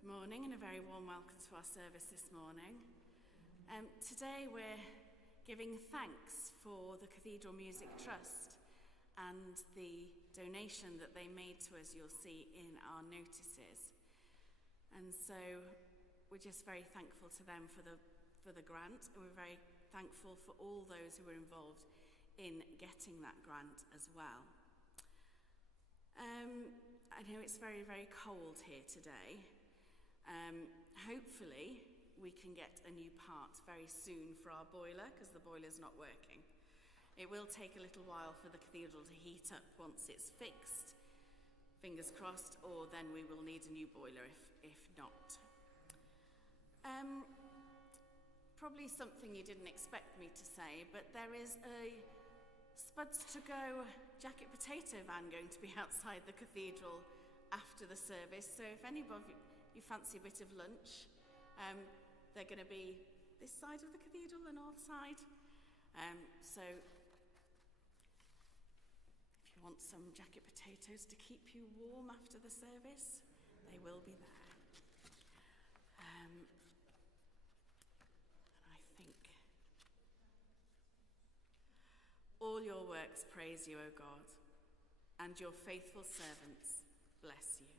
Good morning and a very warm welcome to our service this morning. Today we're giving thanks for the Cathedral Music Trust and the donation that they made to us, you'll see in our notices. And so we're just very thankful to them for the grant, and we're very thankful for all those who were involved in getting that grant as well. I know it's very, very cold here today. Hopefully we can get a new part very soon for our boiler, because the boiler's not working. It will take a little while for the cathedral to heat up once it's fixed, fingers crossed, or then we will need a new boiler if not. Probably something you didn't expect me to say, but there is a Spuds to Go jacket potato van going to be outside the cathedral after the service, so if anybody you fancy a bit of lunch, they're going to be this side of the cathedral, the north side. So if you want some jacket potatoes to keep you warm after the service, they will be there. And I think, all your works praise you, O God, and your faithful servants bless you.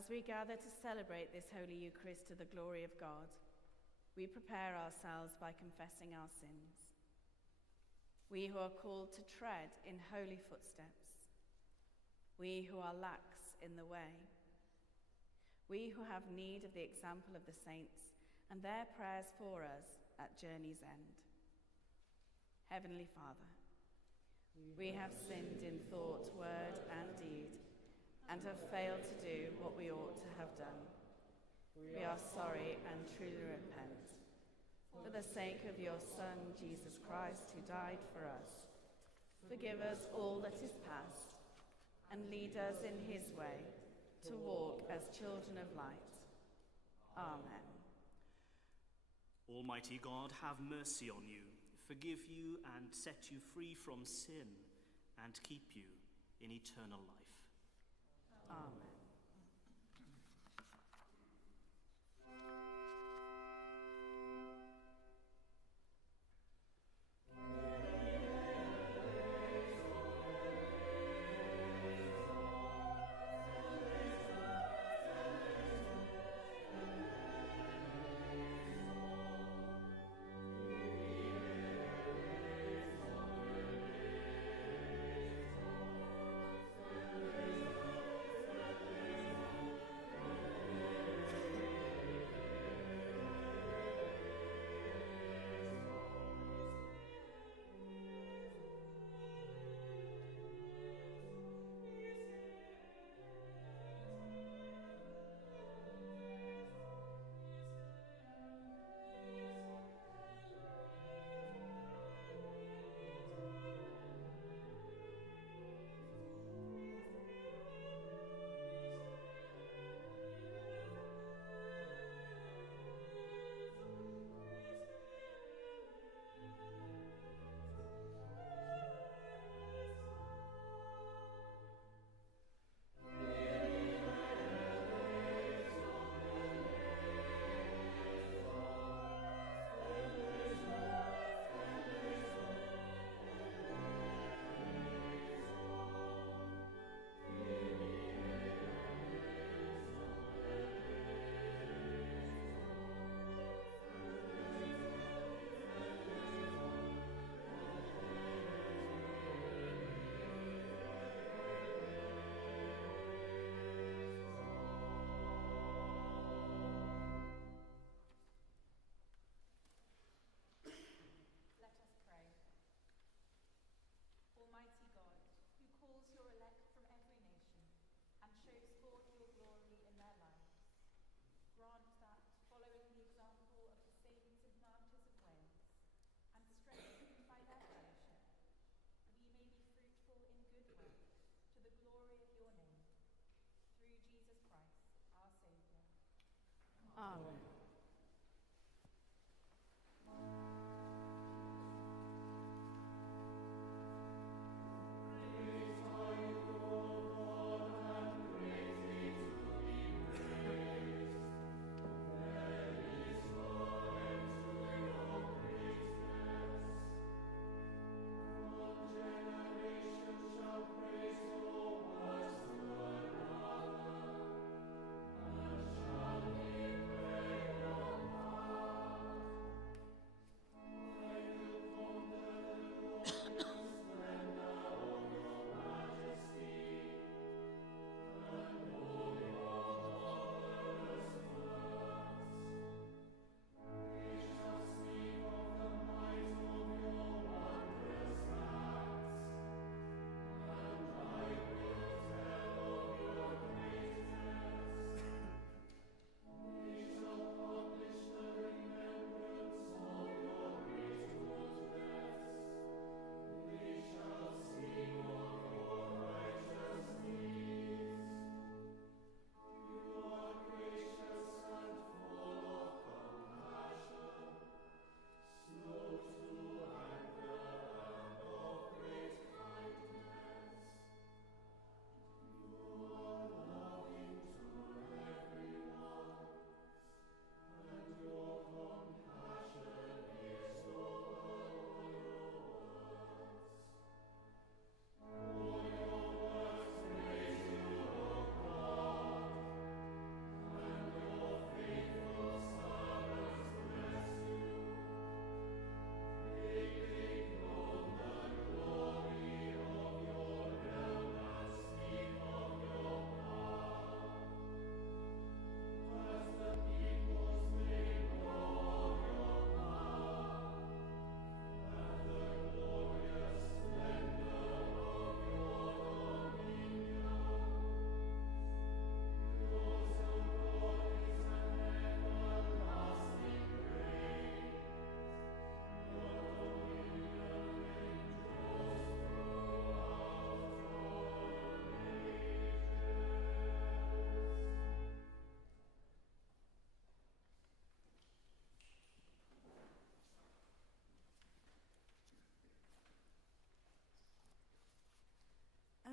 As we gather to celebrate this Holy Eucharist to the glory of God, we prepare ourselves by confessing our sins. We who are called to tread in holy footsteps. We who are lax in the way. We who have need of the example of the saints and their prayers for us at journey's end. Heavenly Father, we have sinned in thought, word, and deed, and have failed to do what we ought to have done. We are sorry and truly repent. For the sake of your Son, Jesus Christ, who died for us, forgive us all that is past, and lead us in his way to walk as children of light. Amen. Almighty God, have mercy on you, forgive you, and set you free from sin, and keep you in eternal life. Amen.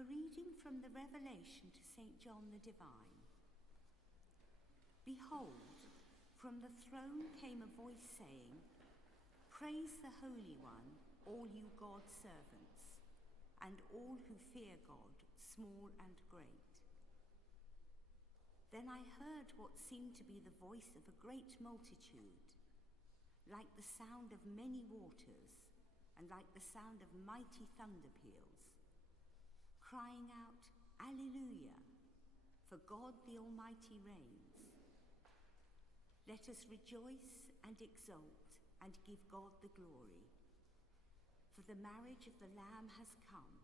reading from the Revelation to St. John the Divine. Behold, from the throne came a voice saying, "Praise the Holy One, all you God's servants, and all who fear God, small and great." Then I heard what seemed to be the voice of a great multitude, like the sound of many waters, and like the sound of mighty thunder peals, crying out, "Alleluia, for God the Almighty reigns. Let us rejoice and exult and give God the glory. For the marriage of the Lamb has come,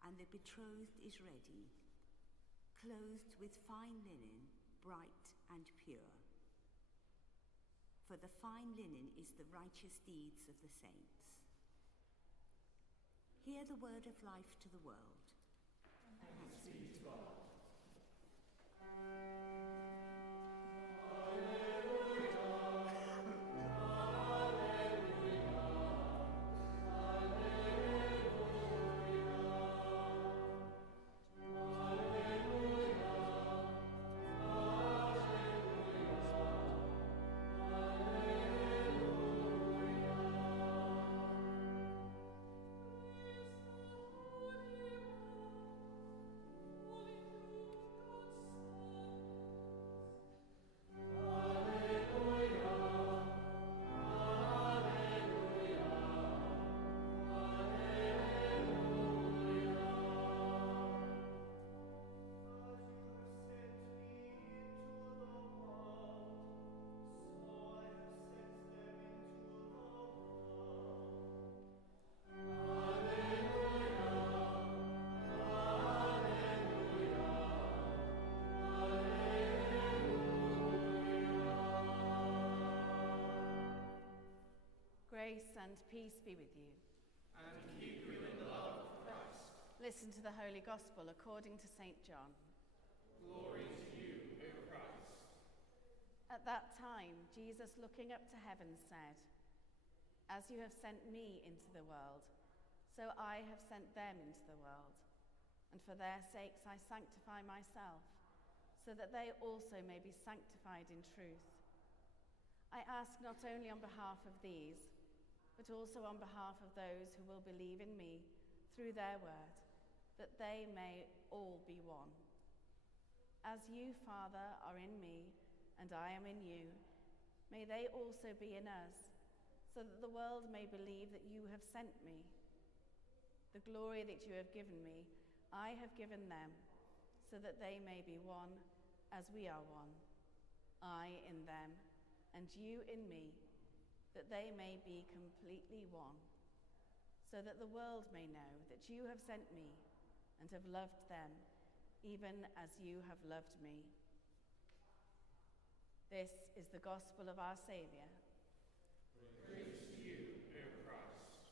and the betrothed is ready, clothed with fine linen, bright and pure. For the fine linen is the righteous deeds of the saints." Hear the word of life to the world. Thanks be to God. Grace and peace be with you. And keep you in the love of Christ. Listen to the Holy Gospel according to St. John. Glory to you, O Christ. At that time, Jesus, looking up to heaven, said, "As you have sent me into the world, so I have sent them into the world. And for their sakes I sanctify myself, so that they also may be sanctified in truth. I ask not only on behalf of these, but also on behalf of those who will believe in me through their word, that they may all be one. As you, Father, are in me, and I am in you, may they also be in us, so that the world may believe that you have sent me. The glory that you have given me, I have given them, so that they may be one as we are one, I in them, and you in me, that they may be completely one, so that the world may know that you have sent me and have loved them, even as you have loved me." This is the gospel of our Saviour. Praise to you, O Christ.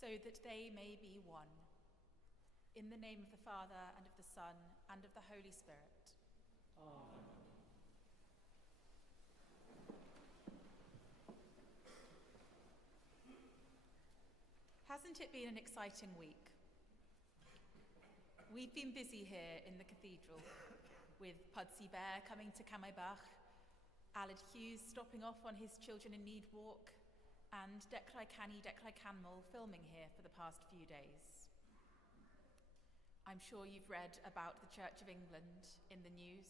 So that they may be one. In the name of the Father, and of the Son, and of the Holy Spirit. Amen. Hasn't it been an exciting week? We've been busy here in the cathedral, with Pudsey Bear coming to Camembach, Aled Hughes stopping off on his Children in Need walk, and Declan Canmol filming here for the past few days. I'm sure you've read about the Church of England in the news.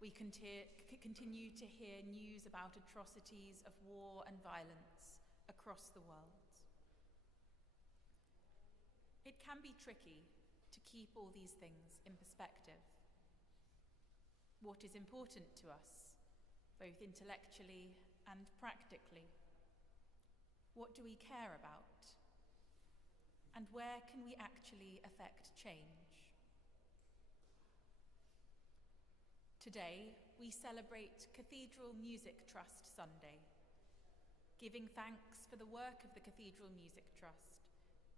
We continue to hear news about atrocities of war and violence across the world. It can be tricky to keep all these things in perspective. what is important to us, both intellectually and practically. What do we care about? And where can we actually affect change? Today, we celebrate Cathedral Music Trust Sunday, giving thanks for the work of the Cathedral Music Trust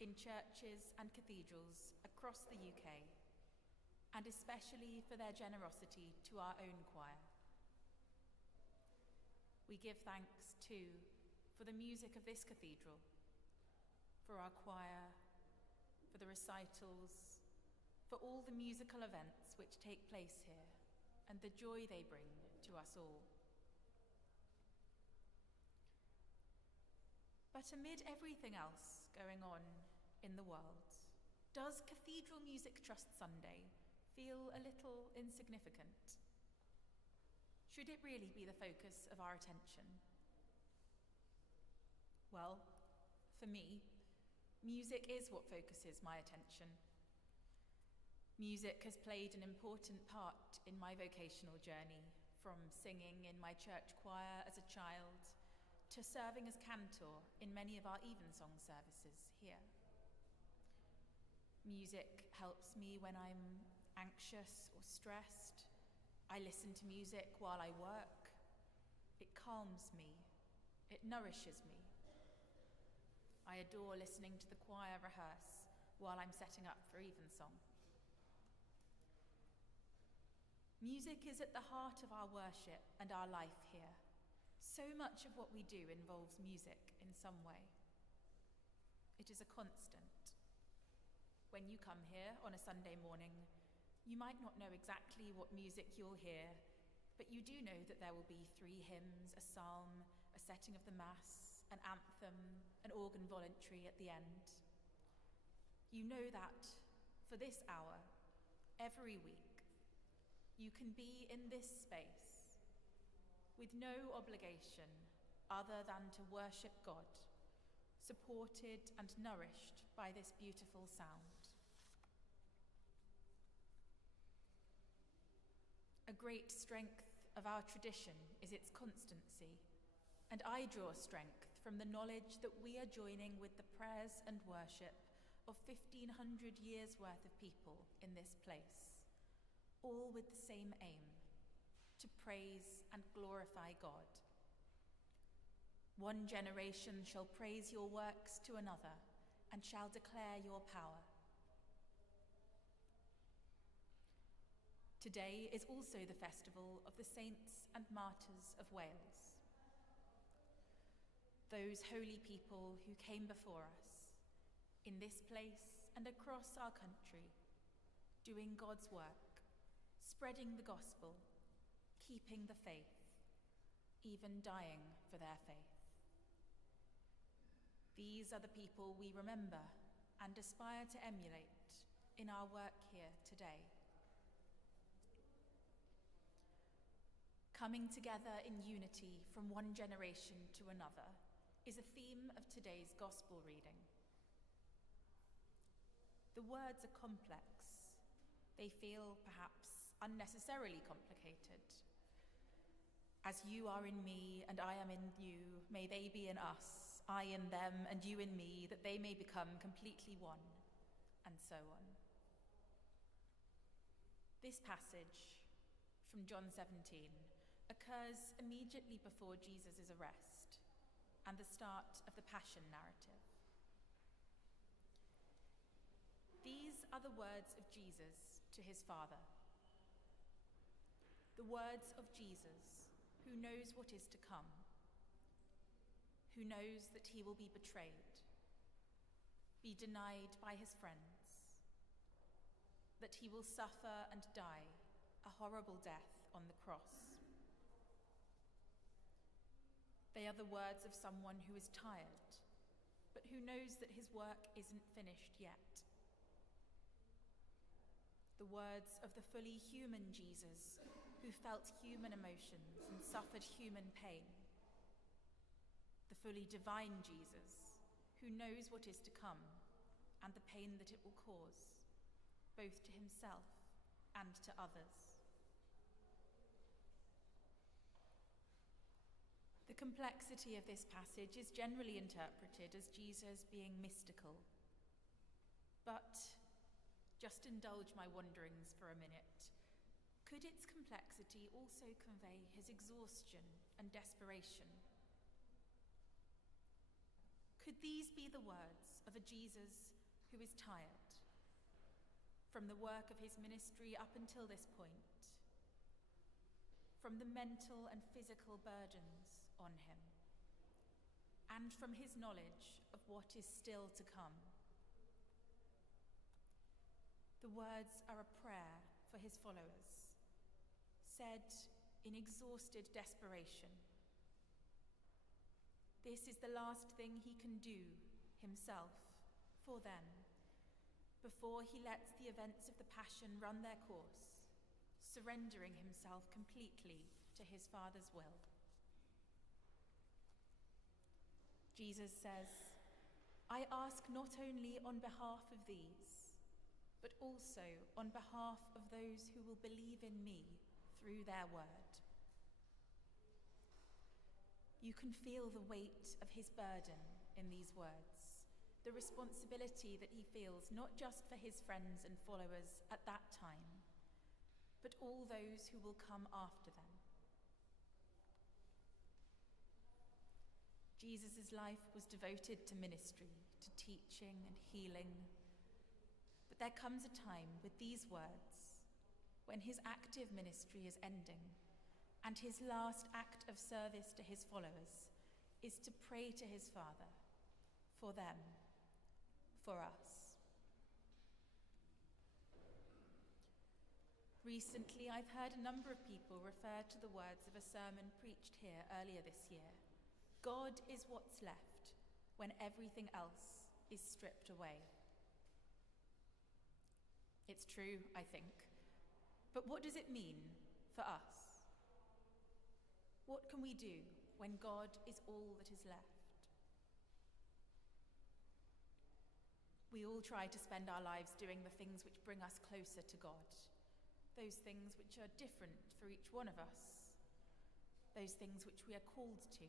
in churches and cathedrals across the UK, and especially for their generosity to our own choir. We give thanks, too, for the music of this cathedral, for our choir, for the recitals, for all the musical events which take place here, and the joy they bring to us all. But amid everything else going on in the world, does Cathedral Music Trust Sunday feel a little insignificant? Should it really be the focus of our attention? Well, for me, music is what focuses my attention. Music has played an important part in my vocational journey, from singing in my church choir as a child to serving as cantor in many of our evensong services here. Music helps me when I'm anxious or stressed. I listen to music while I work. It calms me. It nourishes me. I adore listening to the choir rehearse while I'm setting up for evensong. Music is at the heart of our worship and our life here. So much of what we do involves music in some way. It is a constant. When you come here on a Sunday morning, you might not know exactly what music you'll hear, but you do know that there will be 3 hymns, a psalm, a setting of the Mass, an anthem, an organ voluntary at the end. You know that for this hour, every week, you can be in this space with no obligation other than to worship God, supported and nourished by this beautiful sound. A great strength of our tradition is its constancy, and I draw strength from the knowledge that we are joining with the prayers and worship of 1,500 years' worth of people in this place, all with the same aim, to praise and glorify God. One generation shall praise your works to another and shall declare your power. Today is also the festival of the Saints and Martyrs of Wales. Those holy people who came before us, in this place and across our country, doing God's work, spreading the gospel, keeping the faith, even dying for their faith. These are the people we remember and aspire to emulate in our work here today. Coming together in unity from one generation to another is a theme of today's gospel reading. The words are complex. They feel perhaps unnecessarily complicated. As you are in me and I am in you, may they be in us, I in them and you in me, that they may become completely one, and so on. This passage from John 17 occurs immediately before Jesus' arrest and the start of the Passion narrative. These are the words of Jesus to his Father. The words of Jesus, who knows what is to come, who knows that he will be betrayed, be denied by his friends, that he will suffer and die a horrible death on the cross. They are the words of someone who is tired, but who knows that his work isn't finished yet. The words of the fully human Jesus, who felt human emotions and suffered human pain. The fully divine Jesus, who knows what is to come and the pain that it will cause, both to himself and to others. complexity of this passage is generally interpreted as Jesus being mystical. But just indulge my wanderings for a minute. Could its complexity also convey his exhaustion and desperation? Could these be the words of a Jesus who is tired from the work of his ministry up until this point, from the mental and physical burdens on him, and from his knowledge of what is still to come? The words are a prayer for his followers, said in exhausted desperation. This is the last thing he can do himself for them before he lets the events of the Passion run their course, surrendering himself completely to his Father's will. Jesus says, "I ask not only on behalf of these, but also on behalf of those who will believe in me through their word." You can feel the weight of his burden in these words, the responsibility that he feels not just for his friends and followers at that time, but all those who will come after them. Jesus' life was devoted to ministry, to teaching and healing. But there comes a time with these words when his active ministry is ending and his last act of service to his followers is to pray to his Father for them, for us. Recently, I've heard a number of people refer to the words of a sermon preached here earlier this year. God is what's left when everything else is stripped away. It's true, I think. But what does it mean for us? What can we do when God is all that is left? We all try to spend our lives doing the things which bring us closer to God, those things which are different for each one of us, those things which we are called to,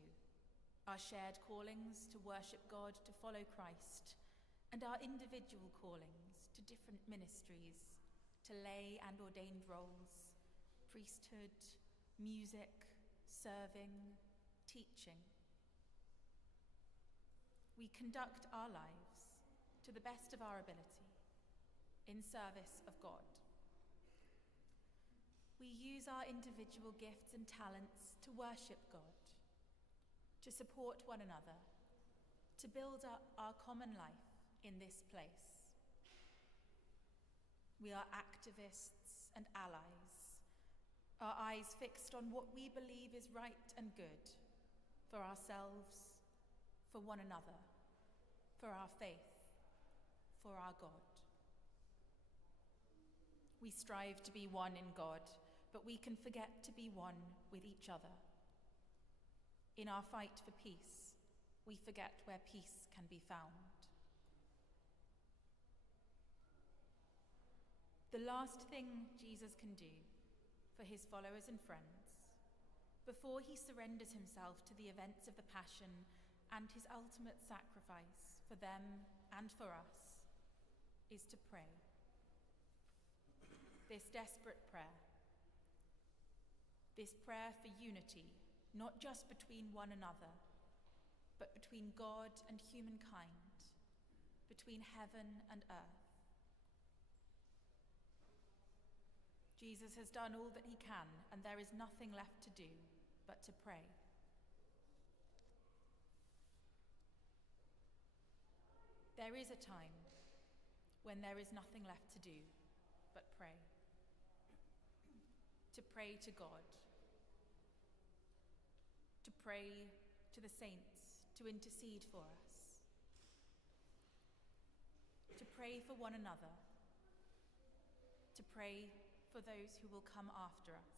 our shared callings to worship God, to follow Christ, and our individual callings to different ministries, to lay and ordained roles, priesthood, music, serving, teaching. We conduct our lives to the best of our ability in service of God. We use our individual gifts and talents to worship God, to support one another, to build up our common life in this place. We are activists and allies, our eyes fixed on what we believe is right and good for ourselves, for one another, for our faith, for our God. We strive to be one in God, but we can forget to be one with each other. In our fight for peace, we forget where peace can be found. The last thing Jesus can do for his followers and friends, before he surrenders himself to the events of the Passion and his ultimate sacrifice for them and for us, is to pray. This desperate prayer, this prayer for unity, not just between one another, but between God and humankind, between heaven and earth. Jesus has done all that he can, and there is nothing left to do but to pray. There is a time when there is nothing left to do but pray. To pray to God. To pray to the saints to intercede for us. To pray for one another. To pray for those who will come after us.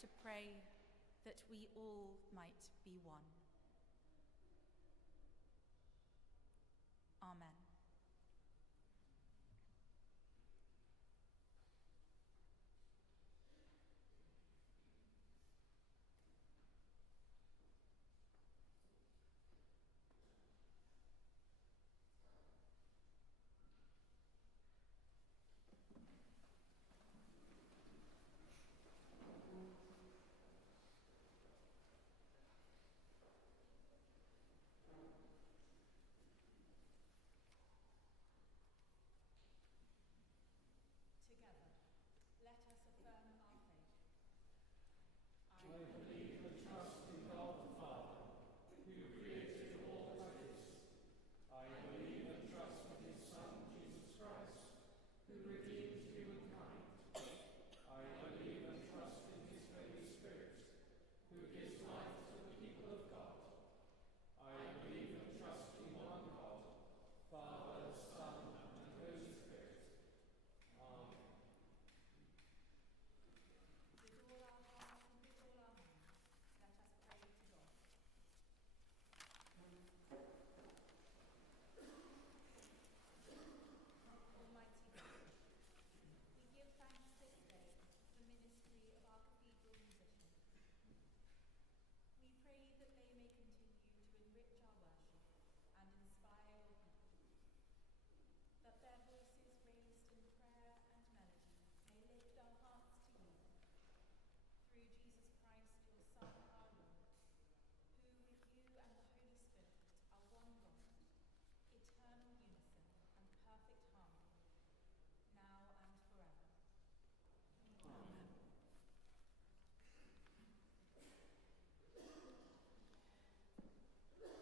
To pray that we all might be one. Amen.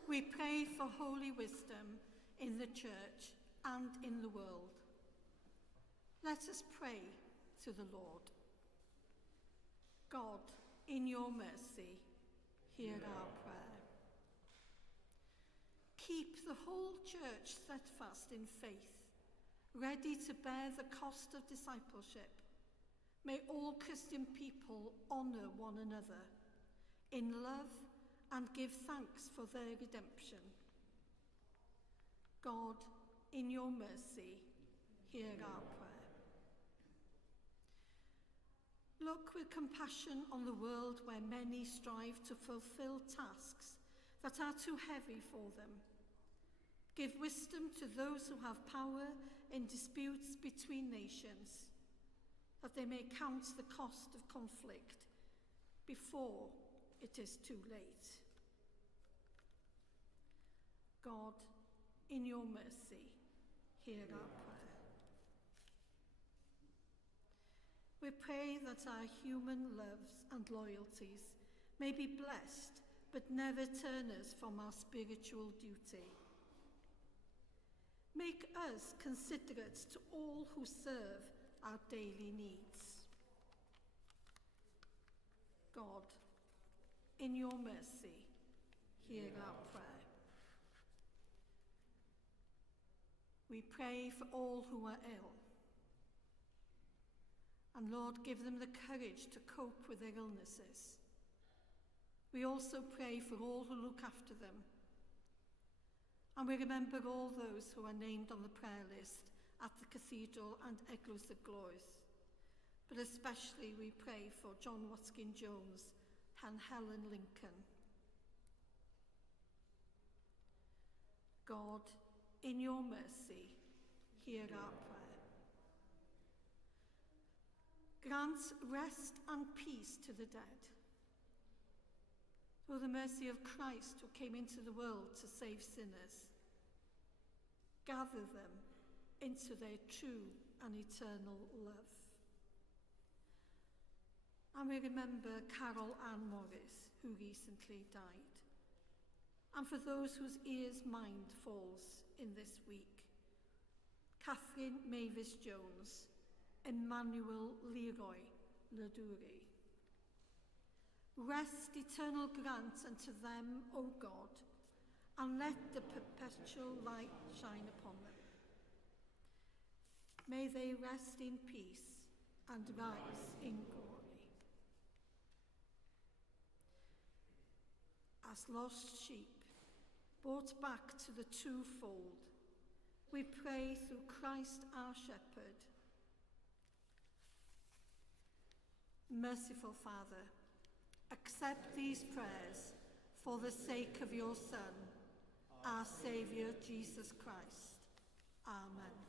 We pray for holy wisdom in the church and in the world. Let us pray to the Lord. God, in your mercy, hear our prayer. Keep the whole church steadfast in faith, ready to bear the cost of discipleship. May all Christian people honour one another in love and give thanks for their redemption. God, in your mercy, hear our prayer. Look with compassion on the world where many strive to fulfill tasks that are too heavy for them. Give wisdom to those who have power in disputes between nations, that they may count the cost of conflict before it is too late. God, in your mercy, hear our prayer. We pray that our human loves and loyalties may be blessed, but never turn us from our spiritual duty. Make us considerate to all who serve our daily needs. God, in your mercy, hear our prayer. We pray for all who are ill. And Lord, give them the courage to cope with their illnesses. We also pray for all who look after them. And we remember all those who are named on the prayer list at the Cathedral and Eglwys y Glywys. But especially we pray for John Watkin Jones and Helen Lincoln. God, in your mercy, hear our prayer. Grant rest and peace to the dead. Through the mercy of Christ who came into the world to save sinners, gather them into their true and eternal love. And we remember Carol Ann Morris, who recently died. And for those whose ears mind falls in this week, Catherine Mavis Jones, Emmanuel Leroy Laduri. Rest eternal grant unto them, O God, and let the perpetual light shine upon them. May they rest in peace and rise in glory. As lost sheep, brought back to the true fold, we pray through Christ our shepherd. Merciful Father, accept these prayers for the sake of your Son, our Saviour, Jesus Christ. Amen.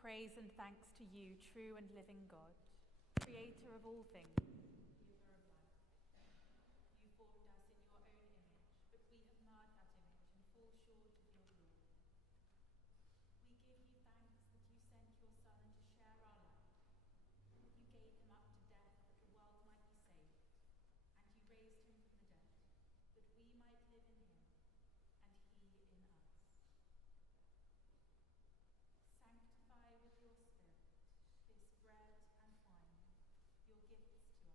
praise and thanks to you, true and living God, creator of all things, giver of life. You formed us in your own image, but we have marred that image and fall short of your glory. We give you thanks that you sent your Son to share our life. You gave him up to death that the world might be saved, and you raised him from the dead, that we might live in him, and he in us. Sanctify with your Spirit this bread and wine, your gifts to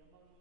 be among